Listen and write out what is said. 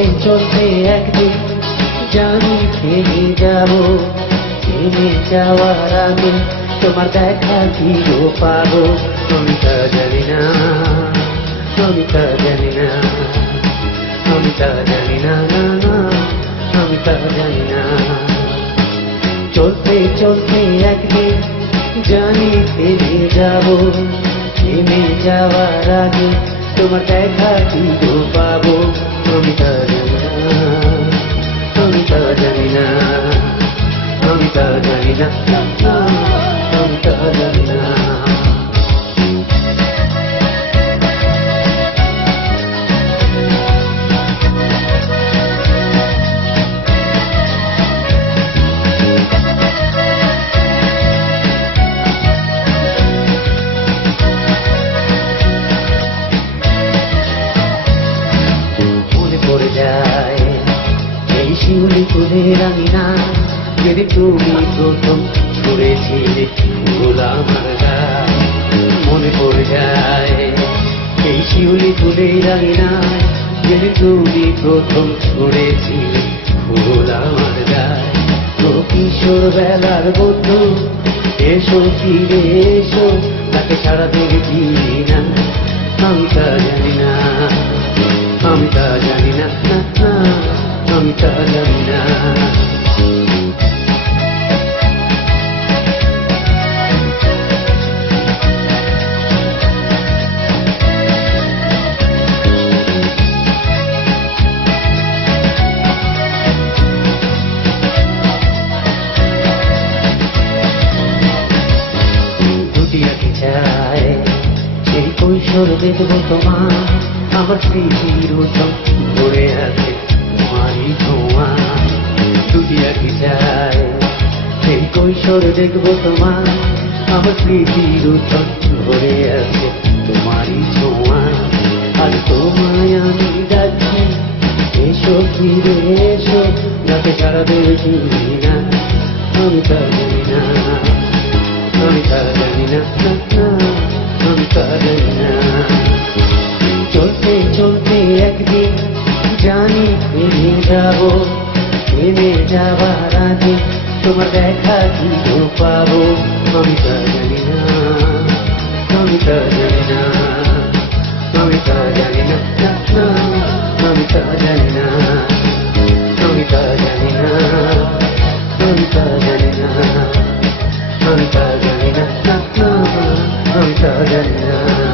চলবে চলবে একদিন জানি থেমে যাব থেমে যাওয়ার আমি তোমার দেখা দিও পাবো। আমি তা জানি না আমি তা জানি না আমি তা জানি না আমি তা জানি না। চলতে চলতে একদিন জানি ফিরে যাব থেমে যাওয়ার আগে তোমার দেখা দিও পাবো। আমি যদি তুমি প্রথম ছুড়েছিলে ফুল আমার গায়ে মনে পড়ে যায় এই শিউলি ফুলের আমি না যদি তুমি প্রথম ছুড়েছিলে ফুল আমার গায়ে ও কিশোর বেলার বন্ধু এসো ফিরে এসো তাকে ছাড়া দেখি না। আমি তা জানি না আমি তা জানি না, আমি তা জানি না। কৈশোর দেখব তোমার। আমার স্মৃতির উত্তম ধরে আছে তোমারই ধোঁয়া। দুটি আঁকি চায় সেই কৈশোর দেখব তোমার। আমার স্মৃতির উত্তম ধরে আছে তোমারই ছোঁয়া আর তোমায় আমি ডাকছি এসো ফিরে এসো যাতে সারা দেখি না, আমি তা জানি না, আমি তা জানি না। জানি ফিরে যাব ফিরে যাবার আগে তোমার দেখা কি পাবো। আমি তা জানি না আমি তা জানি না আমি তা জানি না আমি তা জানি না আমি তা জানি না আমি তা জানি না আমি তা জানি না, আমি তা জানি না।